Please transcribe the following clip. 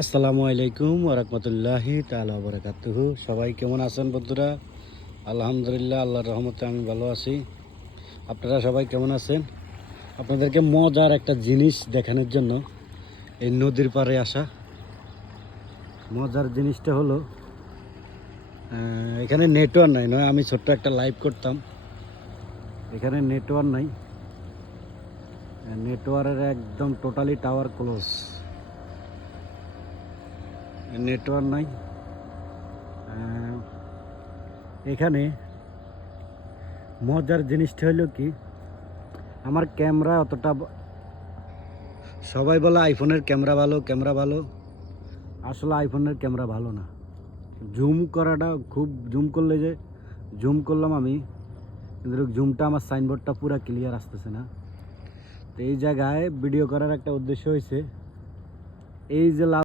আসসালামু আলাইকুম ওরহমতুল্লাহি তাআলা বারাকাতুহু। সবাই কেমন আছেন বন্ধুরা? আলহামদুলিল্লাহ, আল্লাহর রহমতে আমি ভালো আছি। আপনারা সবাই কেমন আছেন? আপনাদেরকে মজার একটা জিনিস দেখানোর জন্য এই নদীর পাড়ে আসা। মজার জিনিসটা হলো এখানে নেটওয়ার্ক নাই, নয় আমি ছোট্ট একটা লাইভ করতাম। এখানে নেটওয়ার্ক নাই, নেটওয়ার্কের একদম টোটালি টাওয়ার ক্লোজ, নেটওয়ার্ক নাই। এখানে মজার জিনিসটা হলো কি, আমার ক্যামেরা অতটা সবাই বলে আইফোনের ক্যামেরা ভালো। আসলে আইফোনের ক্যামেরা ভালো না। জুম করাটা খুব জুম করলে যে জুম করলাম আমি, কিন্তু জুমটা আমার সাইনবোর্ডটা পুরো ক্লিয়ার আসতেছে না। তো এই জায়গায় ভিডিও করার একটা উদ্দেশ্য হয়েছে, এই যে